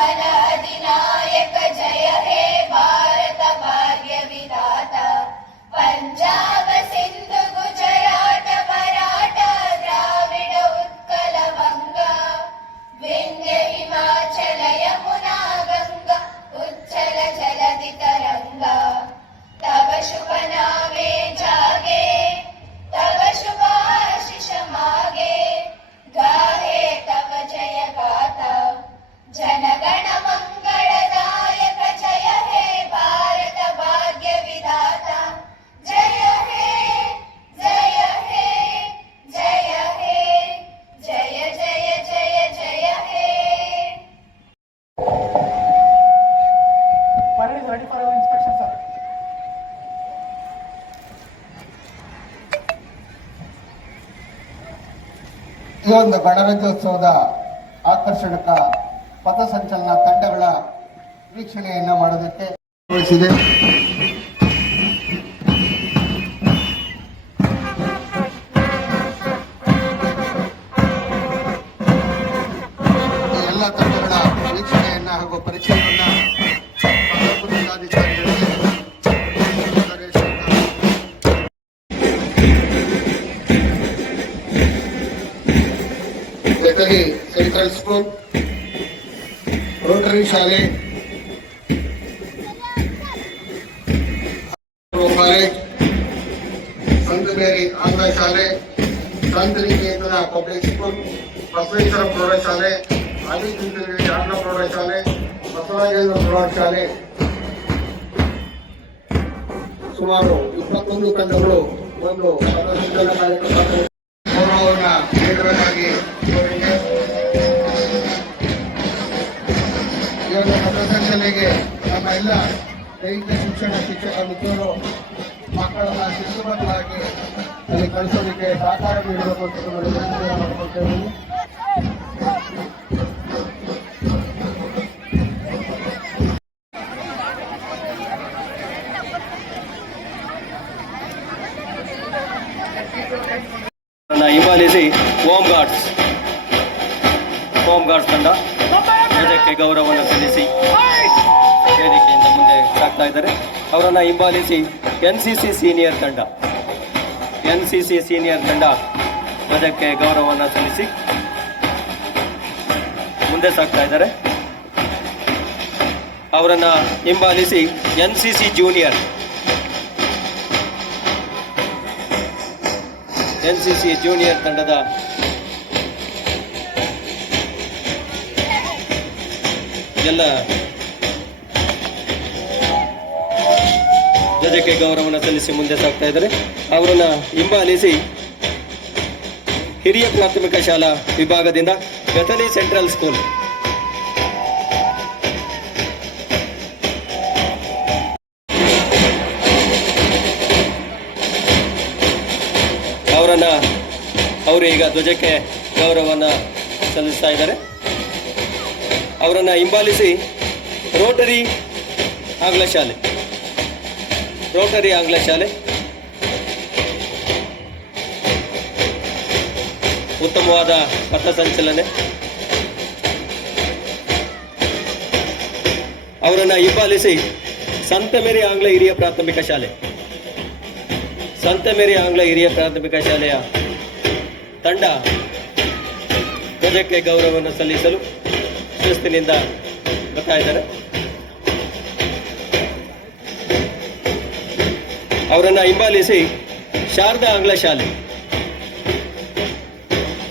अधिनायक जय हे भारत भाग्य विधाता पञ्जाब ಈ ಒಂದು ಗಣರಾಜ್ಯೋತ್ಸವದ ಆಕರ್ಷಣಕ ಪಥಸಂಚಲನ ತಂಡಗಳ ವೀಕ್ಷಣೆಯನ್ನ ಮಾಡೋದಕ್ಕೆ ಜೊತೆಗೆ ಸೆಂಟ್ರಲ್ ಸ್ಕೂಲ್ ರೋಟರಿ ಶಾಲೆ ಕಾಲೇಜ್ ಸಂತ ಮೇರಿ ಆಂಗ್ಲ ಶಾಲೆ ಸಂತ ನಿಕೇತನ ಪಬ್ಲಿಕ್ ಸ್ಕೂಲ್ ಬಸವೇಶ್ವರ ಪ್ರೌಢಶಾಲೆ ಆದಿಚುಂಚನಗಿರಿ ಆಂಗ್ಲ ಪ್ರೌಢಶಾಲೆ ಬಸವರಾಜೇಂದ್ರ ಪ್ರೌಢಶಾಲೆ ಸುಮಾರು ಇಪ್ಪತ್ತೊಂದು ತಂಡಗಳು ಒಂದು ಪಥಸಂಚಲನ ಕಾರ್ಯಕ್ರಮ ಗೌರವವನ್ನ ನೀಡಬೇಕಾಗಿ ಪಥಸಂಚಲನೆಗೆ ನಮ್ಮ ಎಲ್ಲ ದೈಹಿಕ ಶಿಕ್ಷಣ ಶಿಕ್ಷಕ ಮಿತ್ರರು ಮಕ್ಕಳನ್ನ ಶಿಸ್ತುಬದ್ಧವಾಗಿ ಅಲ್ಲಿ ಕಳಿಸೋದಕ್ಕೆ ಸಹಕಾರ ನೀಡಬೇಕು ಅಂತ ನಾನು ವಿನಂತಿಯನ್ನ ಮಾಡ್ಕೊಳ್ತಾ ಇದ್ದೀನಿ. ನನ್ನ ಹಿಂಬಾಲಿಸಿ ಹೋಮ್ ಇದಕ್ಕೆ ಗೌರವವನ್ನು ಸಲ್ಲಿಸಿ ವೇದಿಕೆಯಿಂದ ಮುಂದೆ ಸಾಗ್ತಾ ಇದ್ದಾರೆ. ಅವರನ್ನು ಹಿಂಬಾಲಿಸಿ ಎನ್ ಸಿ ಸಿ ಸೀನಿಯರ್ ತಂಡ. ಎನ್ ಸಿ ಸಿ ಸೀನಿಯರ್ ತಂಡ ಅದಕ್ಕೆ ಗೌರವವನ್ನು ಸಲ್ಲಿಸಿ ಮುಂದೆ ಸಾಗ್ತಾ ಇದ್ದಾರೆ. ಅವರನ್ನು ಹಿಂಬಾಲಿಸಿ N C C junior. N C C junior ತಂಡದ ಎಲ್ಲ ಜೊತೆಗೆ ಗೌರವವನ್ನು ಸಲ್ಲಿಸಿ ಮುಂದೆ ಸಾಗ್ತಾ ಇದ್ದಾರೆ. ಅವರನ್ನ ಹಿಂಬಾಲಿಸಿ ಹಿರಿಯ ಪ್ರಾಥಮಿಕ ಶಾಲಾ ವಿಭಾಗದಿಂದ ಗತಲಿ ಸೆಂಟ್ರಲ್ ಸ್ಕೂಲ್. ಅವರನ್ನ, ಅವರು ಈಗ ಧ್ವಜಕ್ಕೆ ಗೌರವವನ್ನು ಸಲ್ಲಿಸ್ತಾ ಇದ್ದಾರೆ. ಅವರನ್ನು ಹಿಂಬಾಲಿಸಿ ರೋಟರಿ ಆಂಗ್ಲ ಶಾಲೆ. ರೋಟರಿ ಆಂಗ್ಲ ಶಾಲೆ. ಉತ್ತಮವಾದ ಪಥಸಂಚಲನೆ ಅವರನ್ನು ಹಿಂಬಾಲಿಸಿ ಸಂತ ಮೇರಿ ಆಂಗ್ಲ ಹಿರಿಯ ಪ್ರಾಥಮಿಕ ಶಾಲೆ. ಸಂತ ಮೇರಿ ಆಂಗ್ಲ ಹಿರಿಯ ಪ್ರಾಥಮಿಕ ಶಾಲೆಯ ತಂಡ ಧ್ವಜಕ್ಕೆ ಗೌರವವನ್ನು ಸಲ್ಲಿಸಲು ಶಿಸ್ತಿನಿಂದ ಬರ್ತಾ ಇದ್ದಾರೆ. ಅವರನ್ನು ಹಿಂಬಾಲಿಸಿ ಶಾರದಾ ಆಂಗ್ಲ ಶಾಲೆ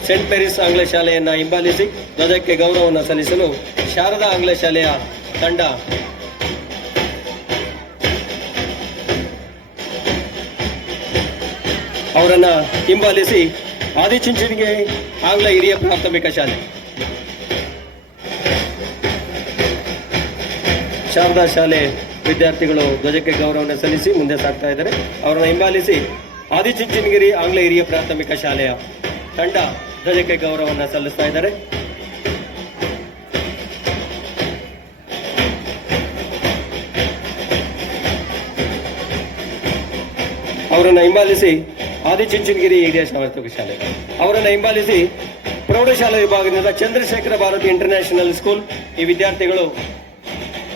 ಸೆಂಟ್ ಮೇರಿಸ್ ಆಂಗ್ಲ ಶಾಲೆಯನ್ನು ಹಿಂಬಾಲಿಸಿ ಧ್ವಜಕ್ಕೆ ಗೌರವವನ್ನು ಸಲ್ಲಿಸಲು ಶಾರದಾ ಆಂಗ್ಲ ಶಾಲೆಯ ತಂಡ ಅವರನ್ನು ಹಿಂಬಾಲಿಸಿ ಆದಿಚುಂಚನಿಗೆ ಆಂಗ್ಲ ಹಿರಿಯ ಪ್ರಾಥಮಿಕ ಶಾಲೆ. ಶಾಲೆ ವಿದ್ಯಾರ್ಥಿಗಳು ಧ್ವಜಕ್ಕೆ ಗೌರವನ ಸಲ್ಲಿಸಿ ಮುಂದೆ ಸಾಗ್ತಾ ಇದ್ದಾರೆ. ಅವರನ್ನು ಹಿಂಬಾಲಿಸಿ ಆದಿಚುಂಚನಗಿರಿ ಆಂಗ್ಲ ಹಿರಿಯ ಪ್ರಾಥಮಿಕ ಶಾಲೆಯ ತಂಡ ಧ್ವಜಕ್ಕೆ ಗೌರವವನ್ನು ಸಲ್ಲಿಸ್ತಾ ಇದ್ದಾರೆ. ಅವರನ್ನು ಹಿಂಬಾಲಿಸಿ ಆದಿಚುಂಚನಗಿರಿ ಹಿರಿಯ ಪ್ರಾಥಮಿಕ ಶಾಲೆ. ಅವರನ್ನು ಹಿಂಬಾಲಿಸಿ ಪ್ರೌಢಶಾಲಾ ವಿಭಾಗದಿಂದ ಚಂದ್ರಶೇಖರ ಭಾರತಿ ಇಂಟರ್ನ್ಯಾಷನಲ್ ಸ್ಕೂಲ್ ಈ ವಿದ್ಯಾರ್ಥಿಗಳು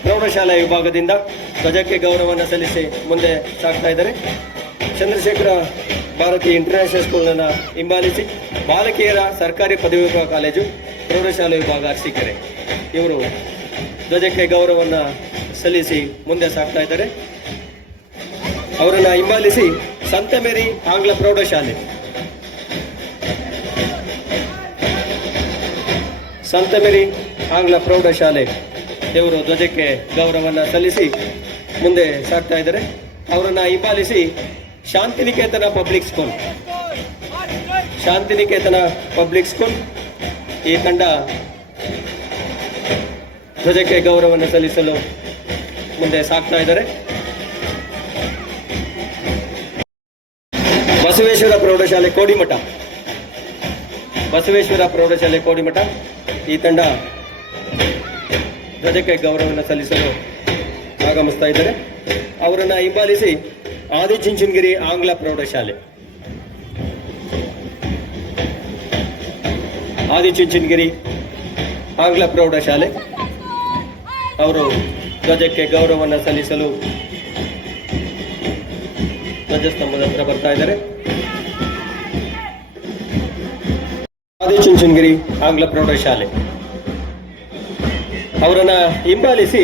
ಪ್ರೌಢಶಾಲಾ ವಿಭಾಗದಿಂದ ಧ್ವಜಕ್ಕೆ ಗೌರವವನ್ನು ಸಲ್ಲಿಸಿ ಮುಂದೆ ಸಾಗ್ತಾ ಇದ್ದಾರೆ. ಚಂದ್ರಶೇಖರ ಭಾರತಿ ಇಂಟರ್ನ್ಯಾಷನಲ್ ಸ್ಕೂಲನ್ನು ಹಿಂಬಾಲಿಸಿ ಬಾಲಕಿಯರ ಸರ್ಕಾರಿ ಪದವಿ ಕಾಲೇಜು ಪ್ರೌಢಶಾಲಾ ವಿಭಾಗ ಅರಸೀಕೆರೆ. ಇವರು ಧ್ವಜಕ್ಕೆ ಗೌರವವನ್ನು ಸಲ್ಲಿಸಿ ಮುಂದೆ ಸಾಗ್ತಾ ಇದ್ದಾರೆ. ಅವರನ್ನು ಹಿಂಬಾಲಿಸಿ ಸಂತ ಮೇರಿ ಆಂಗ್ಲ ಪ್ರೌಢಶಾಲೆ. ಸಂತ ಮೇರಿ ಆಂಗ್ಲ ಪ್ರೌಢಶಾಲೆ. ಇವರು ಧ್ವಜಕ್ಕೆ ಗೌರವವನ್ನು ಸಲ್ಲಿಸಿ ಮುಂದೆ ಸಾಗ್ತಾ ಇದ್ದಾರೆ. ಅವರನ್ನು ಹಿಂಬಾಲಿಸಿ Shantiniketan public school. Shantiniketan public school ಈ ತಂಡ ಧ್ವಜಕ್ಕೆ ಗೌರವವನ್ನು ಸಲ್ಲಿಸಲು ಮುಂದೆ ಸಾಗ್ತಾ ಇದ್ದಾರೆ. ಬಸವೇಶ್ವರ ಪ್ರೌಢಶಾಲೆ ಕೋಡಿಮಠ. ಬಸವೇಶ್ವರ ಪ್ರೌಢಶಾಲೆ ಕೋಡಿಮಠ ಈ ತಂಡ ಧ್ವಜಕ್ಕೆ ಗೌರವವನ್ನು ಸಲ್ಲಿಸಲು ಆಗಮಿಸ್ತಾ ಇದ್ದಾರೆ. ಅವರನ್ನು ಹಿಂಬಾಲಿಸಿ ಆದಿಚುಂಚನಗಿರಿ ಆಂಗ್ಲ ಪ್ರೌಢಶಾಲೆ. ಆದಿಚುಂಚನಗಿರಿ ಆಂಗ್ಲ ಪ್ರೌಢಶಾಲೆ. ಅವರು ಧ್ವಜಕ್ಕೆ ಗೌರವವನ್ನು ಸಲ್ಲಿಸಲು ಧ್ವಜಸ್ತಂಭದ ಹತ್ರ ಬರ್ತಾ ಇದ್ದಾರೆ. ಆದಿಚುಂಚನಗಿರಿ ಆಂಗ್ಲ ಪ್ರೌಢಶಾಲೆ. ಅವರನ್ನ ಹಿಂಬಾಲಿಸಿ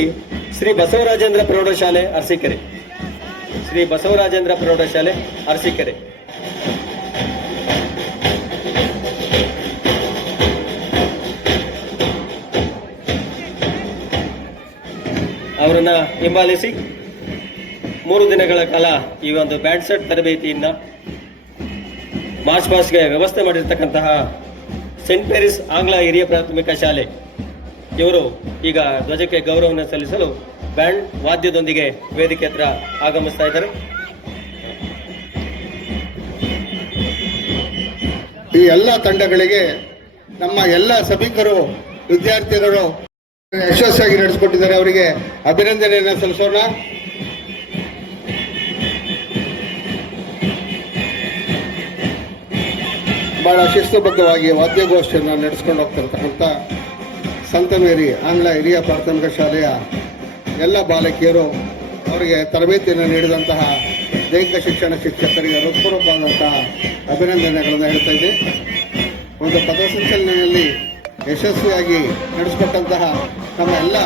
ಶ್ರೀ ಬಸವರಾಜೇಂದ್ರ ಪ್ರೌಢಶಾಲೆ ಅರಸೀಕೆರೆ. ಶ್ರೀ ಬಸವರಾಜೇಂದ್ರ ಪ್ರೌಢಶಾಲೆ ಅರಸೀಕೆರೆ. ಅವರನ್ನ ಹಿಂಬಾಲಿಸಿ ಮೂರು ದಿನಗಳ ಕಾಲ ಈ ಒಂದು ಬ್ಯಾಂಡ್ ಸೆಟ್ ತರಬೇತಿಯಿಂದ ಮಾರ್ಚ್ ಪಾಸ್ಗೆ ವ್ಯವಸ್ಥೆ ಮಾಡಿರ್ತಕ್ಕಂತಹ ಸೆಂಟ್ ಮೇರಿಸ್ ಆಂಗ್ಲ ಹಿರಿಯ ಪ್ರಾಥಮಿಕ ಶಾಲೆ ಇವರು ಈಗ ಧ್ವಜಕ್ಕೆ ಗೌರವವನ್ನು ಸಲ್ಲಿಸಲು ಬ್ಯಾಂಡ್ ವಾದ್ಯದೊಂದಿಗೆ ವೇದಿಕೆ ಹತ್ರ ಆಗಮಿಸ್ತಾ ಇದ್ದಾರೆ. ಈ ಎಲ್ಲ ತಂಡಗಳಿಗೆ ನಮ್ಮ ಎಲ್ಲ ಸಭಿಕರು, ವಿದ್ಯಾರ್ಥಿಗಳು ಯಶಸ್ವಿಯಾಗಿ ನಡೆಸಿಕೊಟ್ಟಿದ್ದಾರೆ. ಅವರಿಗೆ ಅಭಿನಂದನೆಯನ್ನು ಸಲ್ಲಿಸೋಣ. ಬಹಳ ಶಿಸ್ತುಬದ್ಧವಾಗಿ ವಾದ್ಯಗೋಷ್ಠಿಯನ್ನು ನಡೆಸ್ಕೊಂಡು ಹೋಗ್ತಿರ್ತಕ್ಕಂಥ ಸಂತ ಮೇರಿ ಆಂಗ್ಲ ಹಿರಿಯ ಪ್ರಾಥಮಿಕ ಶಾಲೆಯ ಎಲ್ಲ ಬಾಲಕಿಯರು ಅವರಿಗೆ ತರಬೇತಿಯನ್ನು ನೀಡಿದಂತಹ ದೈಹಿಕ ಶಿಕ್ಷಣ ಶಿಕ್ಷಕರಿಗೆ ಹೃತ್ಪೂರ್ವಕವಾದಂತಹ ಅಭಿನಂದನೆಗಳನ್ನು ಹೇಳ್ತಾ ಇದ್ದೆ. ಒಂದು ಪಥಸಂಚಲನೆಯಲ್ಲಿ ಯಶಸ್ವಿಯಾಗಿ ನಡೆಸಿಕೊಟ್ಟಂತಹ ನಮ್ಮ ಎಲ್ಲ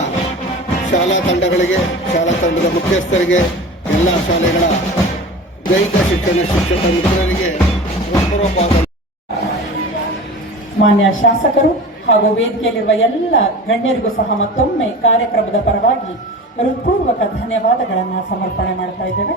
ಶಾಲಾ ತಂಡಗಳಿಗೆ, ಶಾಲಾ ತಂಡದ ಮುಖ್ಯಸ್ಥರಿಗೆ, ಎಲ್ಲ ಶಾಲೆಗಳ ದೈಹಿಕ ಶಿಕ್ಷಣ ಶಿಕ್ಷಕ ಮಿತ್ರರಿಗೆ ಹೃತ್ಪೂರ್ವಕವಾದ ಮಾನ್ಯ ಶಾಸಕರು ಹಾಗೂ ವೇದಿಕೆಯಲ್ಲಿರುವ ಎಲ್ಲ ಗಣ್ಯರಿಗೂ ಸಹ ಮತ್ತೊಮ್ಮೆ ಕಾರ್ಯಕ್ರಮದ ಪರವಾಗಿ ಹೃತ್ಪೂರ್ವಕ ಧನ್ಯವಾದಗಳನ್ನು ಸಮರ್ಪಣೆ ಮಾಡ್ತಾ ಇದ್ದೇವೆ.